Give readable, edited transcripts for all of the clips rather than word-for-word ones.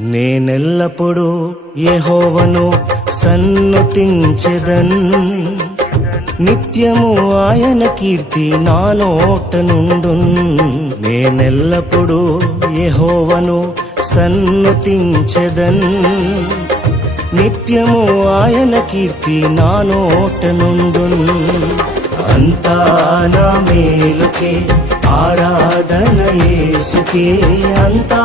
నేనెల్లప్పుడూ యెహోవాను సన్నుతించెదన్, నిత్యము ఆయన కీర్తి నా నోట నుండున్. నేనెల్లప్పుడూ యెహోవాను సన్నుతించెదన్, నిత్యము ఆయన కీర్తి నా నోట నుండున్. అంతా నా మేలుకే ఆరాధన యేసుకే, అంతా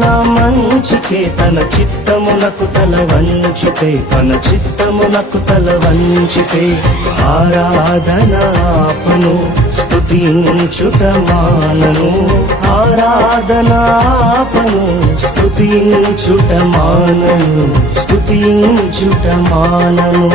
నా మంచికే, తన చిత్తమునకు తల వంచితే, తన చిత్తమునకు తల వంచితే. ఆరాధన ఆపను, స్తుతించుట మానను, ఆరాధన ఆపను, స్తుతించుట మానను, స్తుతించుట మానను.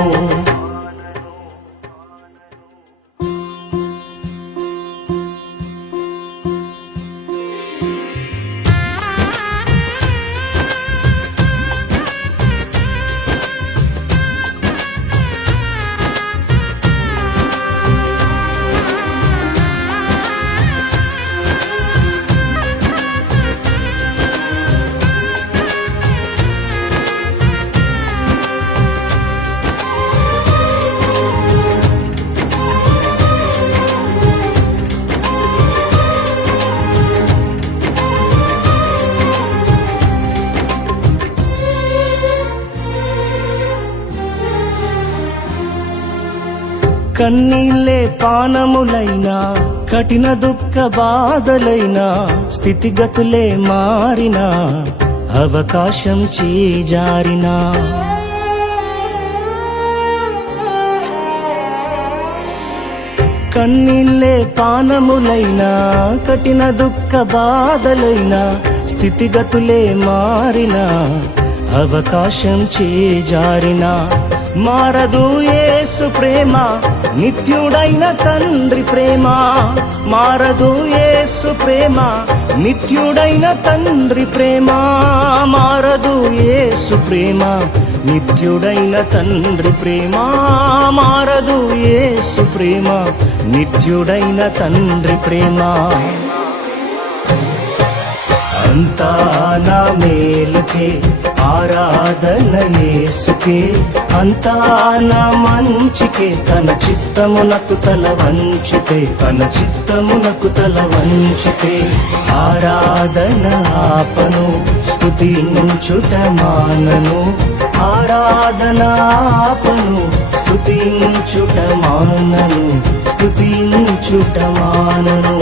కన్నీళ్ళే పానములైనా, కఠిన దుఃఖ బాధలైనా, స్థితిగతులే మారినా, అవకాశం చేజారినా, కన్నీళ్ళే పానములైనా, కఠిన దుఃఖ బాధలైనా, స్థితిగతులే మారినా, అవకాశం చేజారినా, మారదు యేసు ప్రేమ, నిత్యుడైన తండ్రి ప్రేమ. మారదు యేసు ప్రేమ, నిత్యుడైన తండ్రి ప్రేమ. మారదు యేసు ప్రేమ, నిత్యుడైన తండ్రి ప్రేమ. మారదు యేసు ప్రేమ, నిత్యుడైన తండ్రి ప్రేమ. అంతా నా మేలుకే ఆరాధన యేసుకే, అంతా నా మంచికే, తన చిత్తమునకు తల వంచితే, తన చిత్తమునకు తల వంచితే. ఆరాధన ఆపను, స్తుతించుట మానను, ఆరాధన ఆపను, స్తుతించుట మానను, స్తుతించుట మానను.